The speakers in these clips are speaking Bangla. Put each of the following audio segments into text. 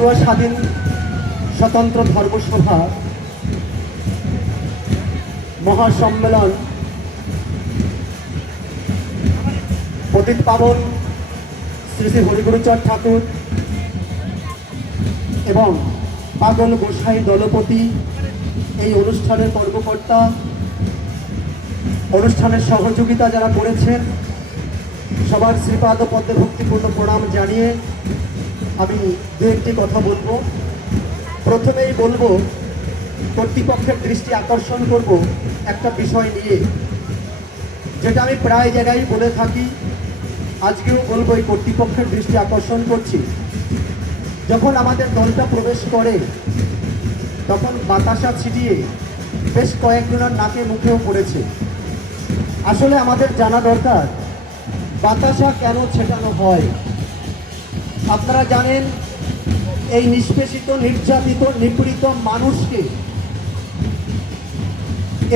পাতুয়া স্বাধীন স্বতন্ত্র ধর্মসভা মহাসম্মেলন পতিত পাবন শ্রী শ্রী হরিগুরুচর ঠাকুর এবং পাগল গোসাই দলপতি এই অনুষ্ঠানের কর্মকর্তা, অনুষ্ঠানের সহযোগিতা যারা করেছেন, সবার শ্রীপাদ পদ্মে ভক্তিপূর্ণ প্রণাম জানিয়ে আমি দু একটি কথা বলব। প্রথমেই বলব, কর্তৃপক্ষের দৃষ্টি আকর্ষণ করব একটা বিষয় নিয়ে। যেটা আমি প্রায় জায়গায় বলে থাকি, আজকেও বলব এই কর্তৃপক্ষের দৃষ্টি আকর্ষণ করছি। যখন আমাদের দলটা প্রবেশ করে, তখন বাতাসা ছিটিয়ে বেশ কয়েকজনের নাকে মুখেও পড়েছে। আসলে আমাদের জানা দরকার, বাতাসা কেন ছেটানো হয়? আপনারা জানেন, এই নিষ্পেষিত, নির্যাতিত, নিপীড়িত মানুষকে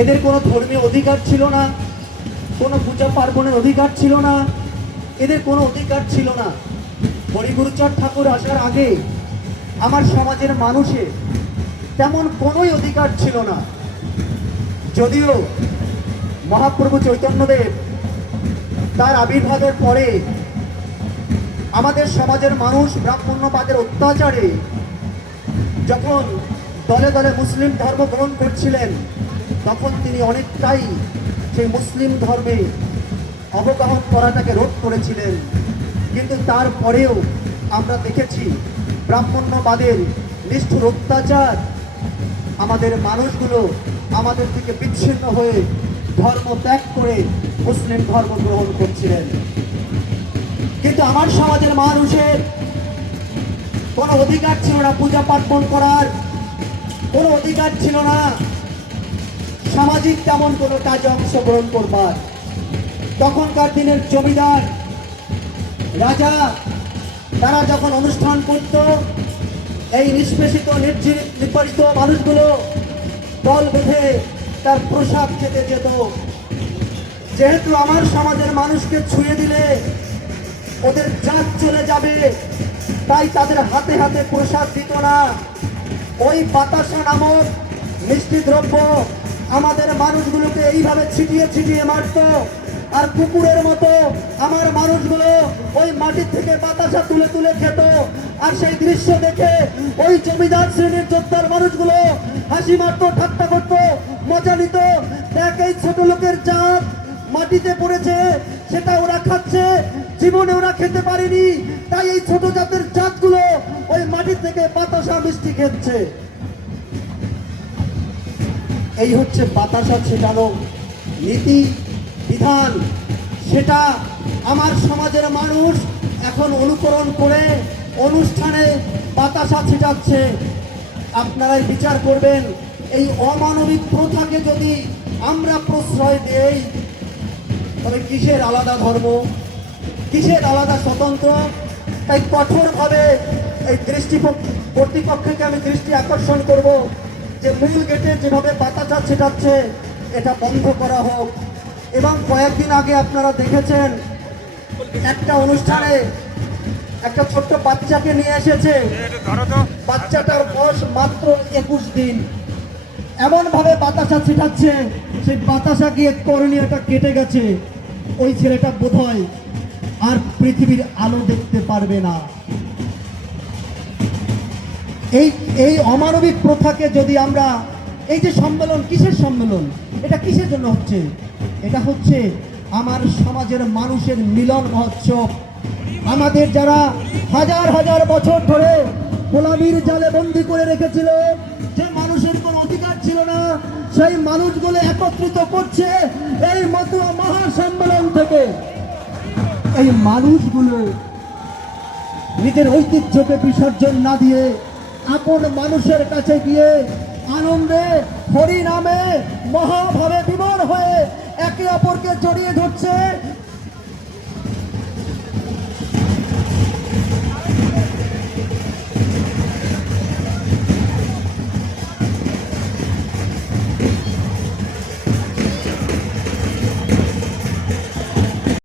এদের কোনো ধর্মীয় অধিকার ছিল না, কোনো পূজা পার্বণের অধিকার ছিল না, এদের কোনো অধিকার ছিল না। হরিগুরুচাঁদ ঠাকুর আসার আগে আমার সমাজের মানুষের তেমন কোনোই অধিকার ছিল না। যদিও মহাপ্রভু চৈতন্যদেব তার আবির্ভাবের পরে আমাদের সমাজের মানুষ ব্রাহ্মণ্যবাদের অত্যাচারে। যখন দলে দলে মুসলিম ধর্ম গ্রহণ করছিলেন, তখন তিনি অনেকটাই সেই মুসলিম ধর্মে অবগাহন করাটাকে রোধ করেছিলেন। কিন্তু তারপরেও আমরা দেখেছি, ব্রাহ্মণ্যবাদের নিষ্ঠুর অত্যাচার আমাদের মানুষগুলো আমাদের থেকে বিচ্ছিন্ন হয়ে ধর্ম ত্যাগ করে মুসলিম ধর্ম গ্রহণ করছিলেন। কিন্তু আমার সমাজের মানুষের কোনো অধিকার ছিল না, পূজা পার্বণ করার? কোনো অধিকার ছিল না। সামাজিক তেমন কোনো কাজে অংশগ্রহণ করবার। তখনকার দিনের জমিদার, রাজা, তারা যখন অনুষ্ঠান করত, এই নিষ্পেষিত নিপারিত মানুষগুলো দল বেঁধে তার প্রসাদ খেতে যেত। যেহেতু আমার সমাজের মানুষকে ছুঁয়ে দিলে ওদের জাত চলে যাবে। তাই তাদের হাতে হাতে প্রসাদ দিত না। ওই বাতাসা নামক মিষ্টি দ্রব্য আমাদের মানুষগুলোকে এইভাবে ছিটিয়ে ছিটিয়ে মারত। আর কুকুরের মতো আমার মানুষগুলো ওই মাটির থেকে বাতাসা তুলে তুলে খেত। আর সেই দৃশ্য দেখে ওই জমিদার শ্রেণির যোদ্ধার মানুষগুলো হাসি মারতো, ঠাট্টা করতো, মজা নিত। দেখ এই ছোট লোকের জাত মাটিতে পড়েছে। সেটা ওরা খাচ্ছে, জীবনে ওরা খেতে পারেনি। তাই এই ছোট জাতের জাতগুলো ওই মাটি থেকে বাতাসা মিষ্টি খেচ্ছে। এই হচ্ছে বাতাসা ছেটানো নীতি, বিধান। সেটা আমার সমাজের মানুষ এখন অনুকরণ করে অনুষ্ঠানে বাতাসা ছিটাচ্ছে। আপনারাই বিচার করবেন, এই অমানবিক প্রথাকে যদি আমরা প্রশ্রয় দেই তবে কিসের আলাদা ধর্ম? কিসের আলাদা স্বতন্ত্র? তাই কঠোরভাবে এই দৃষ্টি কর্তৃপক্ষকে আমি দৃষ্টি আকর্ষণ করব যে মূল গেটে যেভাবে বাতাসা ছেটাচ্ছে, এটা বন্ধ করা হোক। এবং কয়েকদিন আগে আপনারা দেখেছেন, একটা অনুষ্ঠানে একটা ছোট্ট বাচ্চাকে নিয়ে এসেছে। বাচ্চাটার বয়স মাত্র একুশ দিন। এমনভাবে বাতাসা ছিটাচ্ছে, সেই বাতাসা গিয়ে করণীয়টা কেটে গেছে। ওই ছেলেটা বোধহয় আর পৃথিবীর আলো দেখতে পারবে না। এই এই অমানবিক প্রথাকে যদি আমরা, এই যে সম্মেলন, কিসের সম্মেলন? এটা কিসের জন্য হচ্ছে? এটা হচ্ছে আমার সমাজের মানুষের মিলন মহোৎসব। আমাদের যারা হাজার হাজার বছর ধরে গোলামির জালে বন্দি করে রেখেছিল সেই মানুষগুলো একত্রিত করছে এই মতুয়া মহাসম্মেলন থেকে। এই মানুষগুলো নিজের ঐতিহ্যকে বিসর্জন না দিয়ে আপন মানুষের কাছে গিয়ে আনন্দে, হরিনামে, মহাভাবে বিমর হয়ে একে অপরকে জড়িয়ে ধরছে।